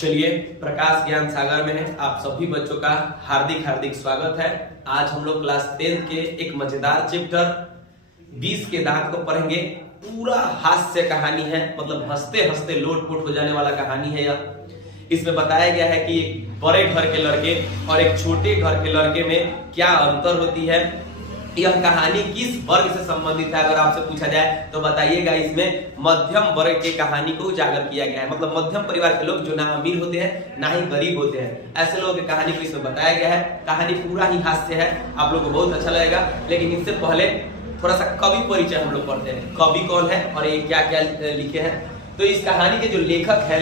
चलिए, प्रकाश ज्ञान सागर में है आप सभी बच्चों का हार्दिक हार्दिक स्वागत है। आज हम लोग क्लास 10 के एक मजेदार चैप्टर 20 के दांत को पढ़ेंगे। पूरा हास्य कहानी है, मतलब हंसते हंसते लोटपोट हो जाने वाला कहानी है यह। इसमें बताया गया है कि एक बड़े घर के लड़के और एक छोटे घर के लड़के में क्या अंतर होती है। यह कहानी किस वर्ग से संबंधित है अगर आपसे पूछा जाए तो बताइएगा। इसमें मध्यम वर्ग के कहानी को उजागर किया गया है, मतलब मध्यम परिवार के लोग जो ना अमीर होते हैं ना ही गरीब होते हैं, ऐसे लोगों की कहानी को इसमें बताया गया है। कहानी पूरा ही हास्य है, आप लोगों को बहुत अच्छा लगेगा। लेकिन इससे पहले थोड़ा सा कवि परिचय हम लोग पढ़ते हैं। कवि कौन है और ये क्या क्या लिखे हैं। तो इस कहानी के जो लेखक है,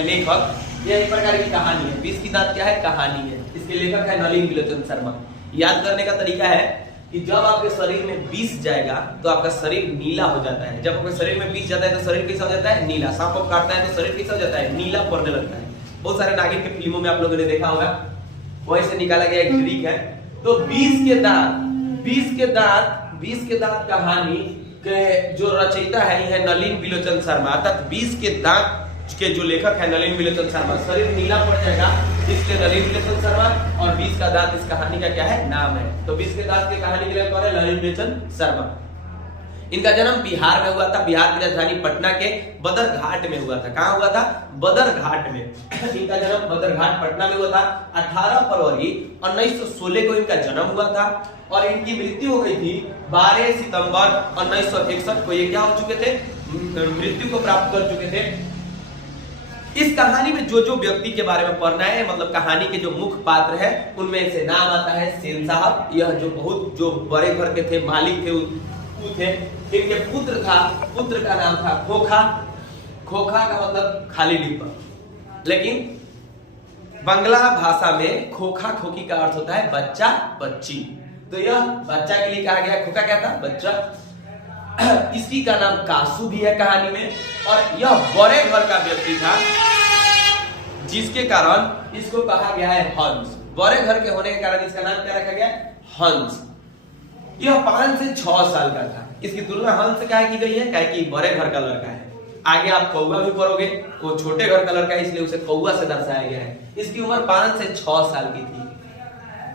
यह एक प्रकार की कहानी है। 20 की दांत क्या है? कहानी है। इसके लेखक है नलिन विलोचन शर्मा। याद करने का तरीका है कि जब आपके शरीर में विष जाएगा तो आपका शरीर नीला हो जाता है। जब आपके शरीर में विष जाता है तो शरीर कैसा हो जाता है? नीला। सांप को काटता है तो शरीर कैसा हो जाता है? नीला पड़ने लगता है। बहुत सारे नागिन के फिल्मों में आप लोगों ने देखा होगा, वहीं से निकाला गया एक ट्रिक है। तो 20 के दांत कहानी के जो रचयिता है यह नलिन विलोचन शर्मा, अर्थात 20 के दांत के जो लेखक है नलिन विलोचन शर्मा। शरीर नीला पड़ जाएगा इसलिए नलिन विलोचन शर्मा, और 20 का दांत इस कहानी का क्या है? नाम है। तो 20 के दांत की कहानी के लिए कौन है? नलिन विलोचन शर्मा। इनका जन्म बिहार में हुआ था। बिहार की राजधानी पटना के बदरघाट में हुआ था। कहां हुआ था? बदरघाट में। इनका जन्म बदरघाट पटना में हुआ था। 18 फरवरी 1916 को इनका जन्म हुआ था और इनकी मृत्यु हो गई थी 12 सितंबर 1961 को। ये क्या हो चुके थे? मृत्यु को प्राप्त कर चुके थे। इस कहानी में जो जो व्यक्ति के बारे में पढ़ना है, मतलब कहानी के जो मुख्य पात्र है उनमें से नाम आता है सेन साहब। यह जो बड़े घर के थे, मालिक थे, वो थे। इनके पुत्र का नाम था खोखा। खोखा का मतलब खाली डिब्बा, लेकिन बांग्ला भाषा में खोखा खोखी का अर्थ होता है बच्चा बच्ची। तो यह बच्चा के लिए कहा गया। खोखा क्या था? बच्चा। इसी का नाम कासू भी है कहानी में। और यह बड़े घर का व्यक्ति था जिसके कारण इसको कहा गया है हंस। बड़े घर के होने के कारण इसका नाम क्या रखा गया? हंस। यह 5 से 6 साल का था। इसकी तुलना हंस से क्या की गई है? क्या कि बड़े घर का लड़का है। आगे आप कौवा भी पढ़ोगे, वो छोटे घर का लड़का है इसलिए उसे कौवा से दर्शाया गया है। इसकी उम्र 5 से 6 साल की थी।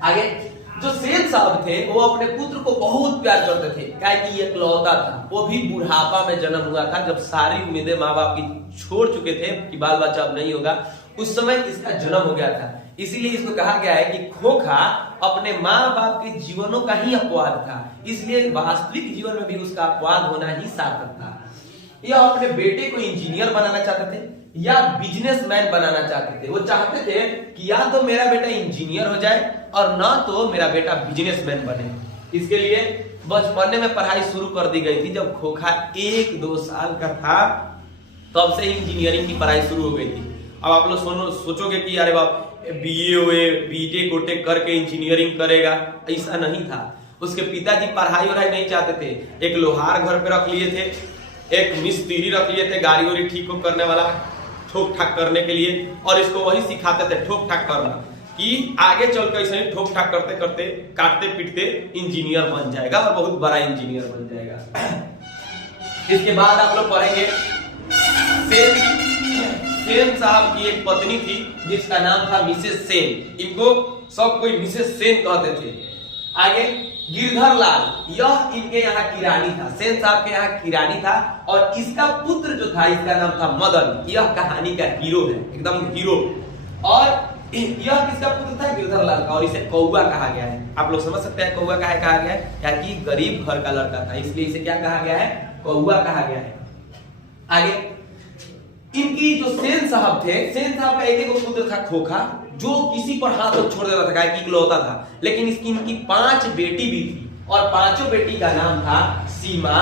आगे जो सेन साहब थे वो अपने पुत्र को बहुत प्यार करते थे, क्या कि ये इकलौता था। वो भी बुढ़ापा में जन्म हुआ था, जब सारी उम्मीदें माँ बाप की छोड़ चुके थे कि बाल बच्चा अब नहीं होगा, उस समय इसका जन्म हो गया था। इसीलिए इसको कहा गया है कि खोखा अपने माँ बाप के जीवनों का ही अपवाद था, इसलिए वास्तविक जीवन में भी उसका अपवाद होना ही सार्थक था। यह अपने बेटे को इंजीनियर बनाना चाहते थे या बिजनेसमैन बनाना चाहते थे। वो चाहते थे कि या तो मेरा बेटा इंजीनियर हो जाए और ना तो मेरा बेटा बिजनेसमैन बने। इसके लिए बचपन में पढ़ाई शुरू कर दी गई थी। जब खोखा 1-2 साल का था तब से इंजीनियरिंग की पढ़ाई शुरू हो गई थी। अब आप लोग सोचोगे कि अरे बाप बीए हुए बीटेक ओटेक करके इंजीनियरिंग करेगा, ऐसा नहीं था। उसके पिताजी पढ़ाई वढ़ाई नहीं चाहते थे। एक लोहार घर पे रख लिए थे, एक मिस्त्री रख लिए थे गाड़ी वाड़ी ठीक करने वाला, ठोक ठाक करने के लिए, और इसको वही सिखाते थे ठोक ठाक करना, कि आगे चल कर ऐसे ठोक ठाक करते करते काटते पीटते इंजीनियर बन जाएगा और बहुत बड़ा इंजीनियर बन जाएगा। इसके बाद आप लोग पढ़ेंगे सेन साहब की एक पत्नी थी जिसका नाम था मिसेस सेन। इनको सब कोई मिसेस सेन कहते थे। आगे गिरधर लाल, यह इनके यहाँ किरानी था। सेन साहब के यहाँ किरानी था और इसका पुत्र जो था इसका नाम था मदन। यह कहानी का हीरो है, एकदम हीरो। और यह किसका पुत्र था? गिरधर लाल का। और इसे कौवा कहा गया है। आप लोग समझ सकते हैं कौवा काहे कहा गया है? क्या कि गरीब घर का लड़का था, इसलिए इसे क्या कहा गया है? कौवा कहा गया है। आगे इनकी जो सेन साहब थे, सेन साहब का एक पुत्र था खोखा, जो किसी पर हाथ छोड़ देता था, कि इकलौता था। लेकिन इनकी 5 बेटी भी थी और 5 बेटी का नाम था सीमा,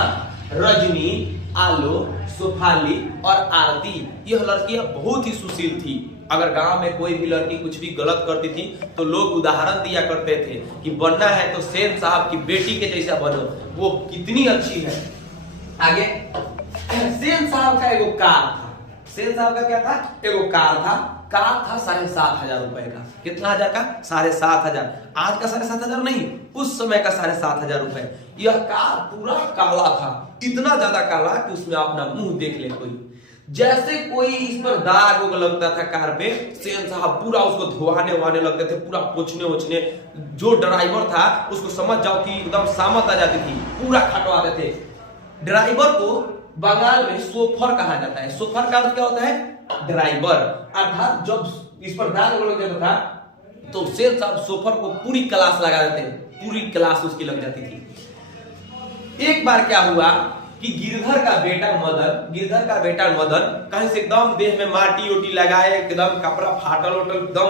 रजनी, आलो, सुफाली और आरती। यह लड़कियां बहुत ही सुशील थी। अगर गांव में कोई भी लड़की कुछ भी गलत करती थी तो लोग उदाहरण दिया करते थे कि बनना है तो सेन साहब की बेटी के जैसा बनो, वो कितनी अच्छी है। आगे सेन साहब का एगो कार था। सेन साहब का क्या था? एगो कार था। कार था 7,500 रुपए का। कितना हजार का? 7,500। आज का 7,500 नहीं, उस समय का 7,500 रुपए। यह कार पूरा काला था, इतना ज्यादा काला कि उसमें अपना मुंह देख ले कोई। जैसे कोई इस पर दाग वोग लगता था कार पे, सेन साहब पूरा उसको धोआने वहाने लगते थे, पूरा पोछने ओछने। जो ड्राइवर था उसको समझ जाओ कि एकदम सामत आ जाती थी, पूरा खटवाते थे। ड्राइवर को बंगाल में सोफर कहा जाता है। सोफर का अर्थ क्या होता है? ड्राइवर। अर्थात जब इस पर दाग वोग लग जाता था तो सेन साहब सोफर को पूरी क्लास लगा देते, पूरी क्लास उसकी लग जाती थी। एक बार क्या हुआ कि गिरधर का बेटा मदन कहीं से एकदम देह में माटी ओटी लगाए, एकदम कपड़ा फाटल ओटल, एकदम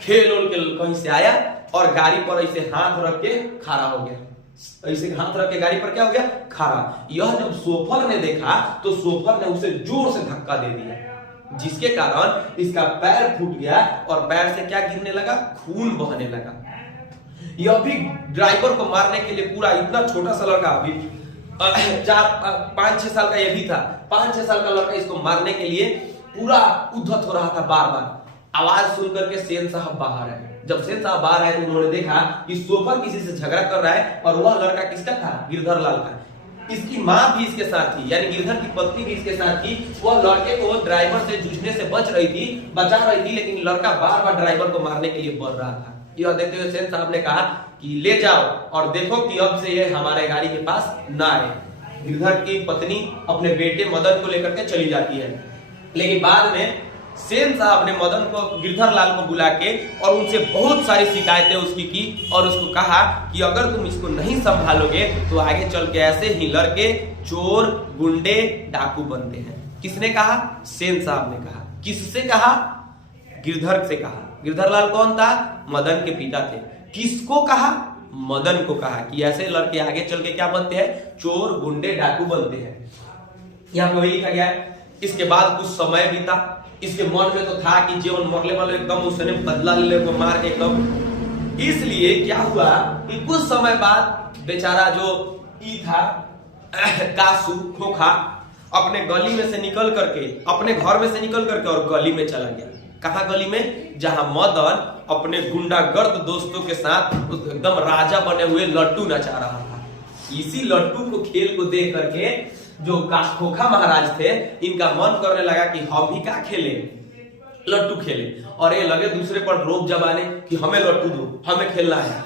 खेल ओल के कहीं से आया और गाड़ी पर ऐसे हाथ रख के खड़ा हो गया। ऐसे हाथ रख के गाड़ी पर क्या हो गया? खड़ा। यह जब सोफर ने देखा तो सोफर ने उसे जोर से धक्का दे दिया, जिसके कारण इसका पैर फूट गया और पैर से क्या गिरने लगा? खून बहने लगा। यह भी ड्राइवर को मारने के लिए पूरा, इतना छोटा सा लड़का, अभी 5-6 साल का ये भी था, 5-6 साल का लड़का इसको मारने के लिए पूरा उद्धत हो रहा था बार बार। आवाज सुन करके सेन साहब बाहर आए। जब सेन साहब बाहर आए तो उन्होंने देखा कि सोफर किसी से झगड़ा कर रहा है और वह लड़का किसका था? गिरधर लाल का। इसकी माँ भी इसके साथ थी, यानी गिरधर की पत्नी भी इसके साथ थी। वह लड़के को ड्राइवर से जूझने से बचा रही थी, लेकिन लड़का बार बार ड्राइवर को मारने के लिए बढ़ रहा था। यह देखते हुए सेन साहब ने कहा कि ले जाओ और देखो कि अब से ये हमारे गाड़ी के पास ना आए। गिरधर की पत्नी अपने बेटे मदन को लेकर के चली जाती है, लेकिन बाद में सेन साहब ने मदन को, गिरधर लाल को बुला के और उनसे बहुत सारी शिकायतें उसकी की और उसको कहा कि अगर तुम इसको नहीं संभालोगे तो आगे चल के ऐसे ही लड़के चोर, गुंडे, डाकू बनते हैं। किसने कहा? सेन साहब ने कहा। किससे कहा? गिरधर से कहा। गिरधर लाल कौन था? मदन के पिता थे। किसको कहा? मदन को कहा कि ऐसे लड़के आगे चल के क्या बनते हैं? चोर, गुंडे, डाकू बनते हैं। यहाँ पे वही लिखा गया है। इसके बाद कुछ समय बीता, इसके मन में तो था कि जीवन मरले वाले एकदम उसने बदला ले को मार के एकदम। इसलिए क्या हुआ कि कुछ समय बाद बेचारा जो ई था कासू खोखा अपने गली में से निकल करके, अपने घर में से निकल करके और गली में चला गया। कहा गली में? जहां मदन अपने गुंडागर्द दोस्तों के साथ एकदम राजा बने हुए लट्टू नचा रहा था। इसी लट्टू को खेल को देख करके जो खोखा महाराज थे, इनका मन करने लगा कि हम भी क्या खेले? लट्टू खेले। और ये लगे दूसरे पर रोब जमाने कि हमें लट्टू दो, हमें खेलना है।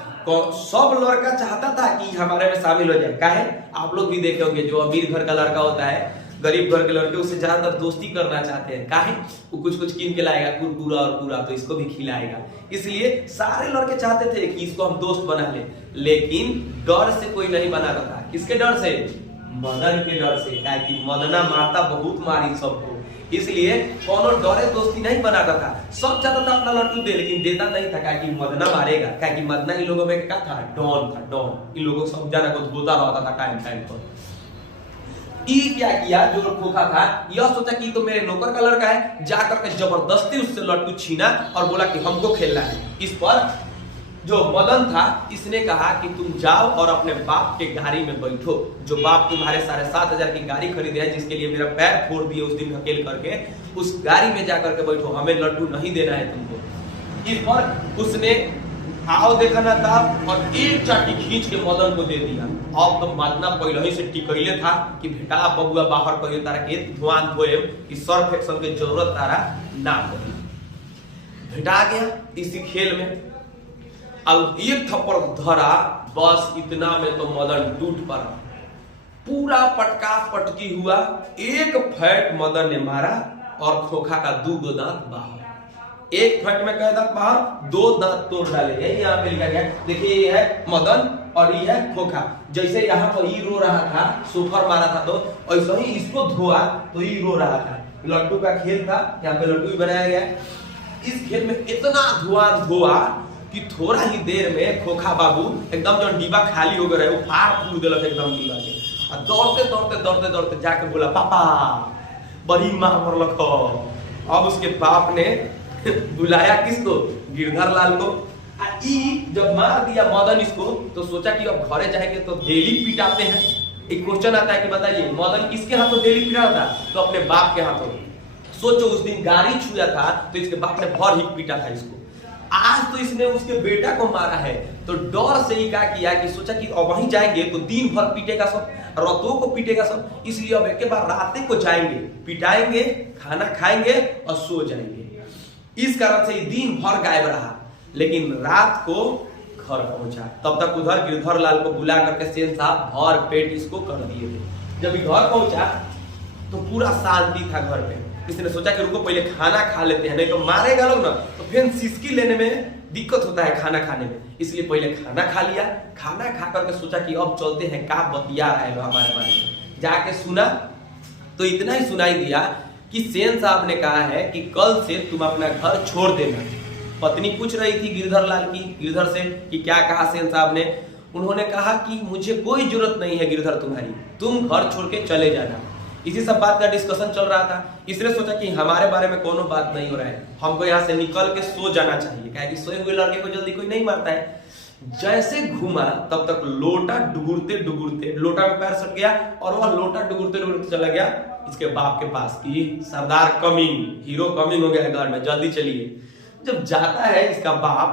सब लड़का चाहता था कि हमारे में शामिल हो जाए। काहे? आप लोग भी देखे होंगे, जो अमीर घर का लड़का होता है, गरीब घर के लड़के उससे ज्यादातर दोस्ती करना चाहते हैं। काहे? वो कुछ कुछ कीन के लाएगा, कुरकुरा और पूरा, तो इसको भी खिलाएगा। इसलिए सारे लड़के चाहते थे कि इसको हम दोस्त बना ले, लेकिन डर से कोई नहीं बनाता था। किसके डर से? मदन के डर से। कि मदना मारता बहुत मारी सबको, इसलिए कौनो डरे दोस्ती नहीं बनाता था। सब चाहता था अपना लट्टू दे, लेकिन देता नहीं था, कि मदना मारेगा। कि मदना इन लोगों में क्या था? डॉन था, डॉन। इन लोगों सब जना को धोता रहता था टाइम टाइम पर। क्या किया जो खोखा था? यह सोचा कि तो मेरे नौकर का लड़का है, जाकर के जबरदस्ती उससे लट्टू छीना और बोला कि हमको खेलना है। इस पर जो मदन था, इसने कहा कि तुम जाओ और अपने बाप के गाड़ी में बैठो, जो बाप तुम्हारे 7,500 की गाड़ी खरीदे है, जिसके लिए मेरा पैर फोड़ दिए उस दिन धकेल करके, उस गाड़ी में जाकर के बैठो, हमें लड्डू नहीं देना है तुमको। इस पर उसने आओ देखा ना था और एक चाटी खींच के मदन को दे दिया। अब तो मदना पहले ही से टिकैले था कि बेटा बबुआ बाहर कहियो तारा के धुआं धोए कि सर्फ एक्शन की जरूरत तारा ना पड़ी। भेटा गया इसी खेल में। अब एक थप्पड़ धरा, बस इतना में तो मदन टूट पड़ा, पूरा पटका पटकी हुआ। एक फैट मदन ने मारा और खोखा का 2 दांत बाहर। एक फट में कह दांत बाहर, 2 दांत तोड़ डाले। यही यहाँ पे लिखा गया। देखिए ये है मदन और ये है खोखा। जैसे यहाँ पर ई रो रहा था, सोफर मारा था, तो ऐसा ही इसको धोआ तो ई रो रहा था। लड्डू का खेल था, यहाँ पे लड्डू भी बनाया गया। इस खेल में इतना धुआं धोआ कि थोड़ा ही देर में खोखा बाबू एकदम जो डिब्बा खाली हो गया, वो फाड़ फूड़ दिलक एकदम डिब्बा के। और दौड़ते दौड़ते दौड़ते दौड़ते जाके बोला, पापा बड़ी मार मरलक। अब उसके बाप ने बुलाया किसको? गिरधर लाल को। जब मार दिया मदन इसको, तो सोचा कि अब घरे जाएंगे तो डेली पिटाते हैं। एक क्वेश्चन आता है कि बताइए मदन किसके हाथों डेली पिटा था? तो अपने बाप के हाथों। सोचो उस दिन गाड़ी छुआ था तो इसके बाप ने भर ही पीटा था इसको। आज तो इसने उसके बेटा को मारा है, तो डर से ही क्या किया कि सोचा कि अब वहीं जाएंगे तो दिन भर पीटेगा सब, रातों को पीटेगा सब। इसलिए अब एक बार रात को जाएंगे, पिटाएंगे, खाना खाएंगे और सो जाएंगे। इस कारण से दिन भर गायब रहा, लेकिन रात को घर पहुंचा। तब तक उधर गिरधर लाल को बुला करके सेन साहब भर पेट इसको कर दिए थे। जब घर पहुंचा तो पूरा शांति था घर पे। किसी सोचा कि रुको पहले खाना खा लेते हैं, नहीं तो मारेगा लोग ना, तो फिर सिसकी लेने में दिक्कत होता है खाना खाने में। इसलिए पहले खाना खा लिया। खाना खा करके सोचा कि अब चलते हैं, का बतिया रहा है हमारे बारे में। जाके सुना तो इतना ही सुनाई दिया कि सेन साहब ने कहा है कि कल से तुम अपना घर छोड़ देना। पत्नी पूछ रही थी गिरधर से कि क्या कहा सेन साहब ने। उन्होंने कहा कि मुझे कोई जरूरत नहीं है गिरधर तुम्हारी, तुम घर छोड़ के चले जाना। इसी सब बात का डिस्कशन चल रहा था। इसने सोचा कि हमारे बारे में कोनो बात नहीं हो रहा है, हमको यहाँ से निकल के सो जाना चाहिए, क्या कि सोए हुए लड़के को जल्दी कोई नहीं मारता है। जैसे घूमा तब तक लोटा डुगुरते डुगुरते लोटा में पैर सट गया और वह लोटा डुगुरते डुगुरते चला गया इसके बाप के पास कि सरदार कमिंग, हीरो कमिंग हो गया है घर में, जल्दी चलिए। जब जाता है इसका बाप,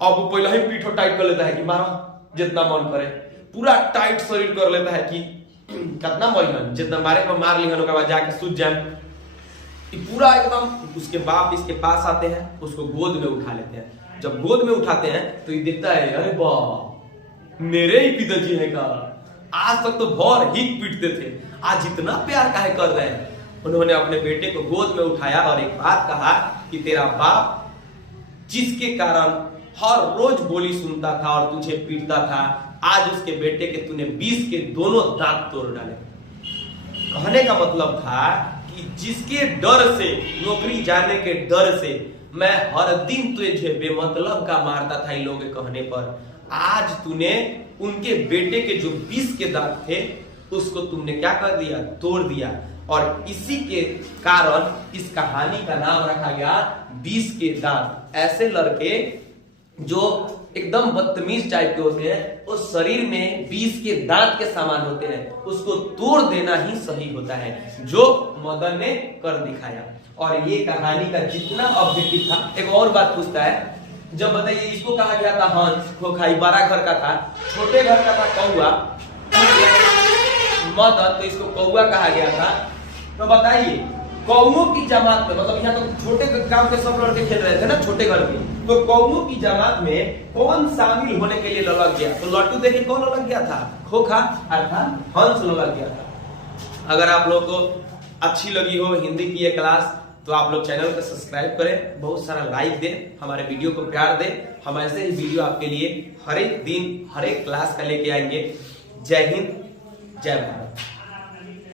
अब वो पहले ही पीठो टाइट कर लेता है कि मारो जितना मन करे, पूरा टाइट शरीर कर लेता है कि कितना मरिहन, जितना मारे को मार लिहन, उसके बाद जाके सूझ जाए पूरा एकदम। उसके बाप इसके पास आते हैं, उसको गोद में उठा लेते हैं। जब गोद में उठाते हैं तो ये देखता है अरे बाप मेरे ही पिताजी है का, आज तक तो भौर ही पीटते थे, आज इतना प्यार काहे कर रहे हैं। उन्होंने अपने बेटे को गोद में उठाया और एक बात कहा कि तेरा बाप जिसके कारण हर रोज बोली सुनता था और तुझे पीटता था, आज उसके बेटे के तूने 20 के दोनों दांत तोड़ डाले। कहने का मतलब था कि जिसके डर से, नौकरी जाने के डर से मैं हर दिन तुझे बेमतलब का मारता था इन लोगों के कहने पर, आज तूने उनके बेटे के जो 20 के दांत थे उसको तुमने क्या कर दिया, तोड़ दिया। और इसी के कारण इस कहानी का नाम रखा गया 20 के दांत। ऐसे लड़के जो एकदम बदतमीज टाइप के होते हैं, उस शरीर में 20 के दांत के समान होते हैं, उसको तोड़ देना ही सही होता है, जो मदन ने कर दिखाया। और ये कहानी का जितना ऑब्जेक्टिव था। एक और बात पूछता है, जब बताइए इसको कहा गया था हंस, खोखाई बड़ा घर का था, छोटे घर का था कौआ, मदन, तो इसको कौआ कहा गया था। तो बताइए कौओं की जमात में, मतलब यहाँ तो छोटे गांव के सब लड़के खेल रहे थे ना छोटे घर में, तो कौओं की जमात में कौन शामिल होने के लिए ललक गया? तो लट्टू देखिए कौन ललक गया था, खोखा अर्थात हंस ललक गया था। अगर आप लोगों को अच्छी लगी हो हिंदी की ये क्लास तो आप लोग चैनल को सब्सक्राइब करें, बहुत सारा लाइक दें, हमारे वीडियो को प्यार दें। हम ऐसे ही वीडियो आपके लिए हर एक दिन हर एक क्लास का लेके आएंगे। जय हिंद, जय भारत।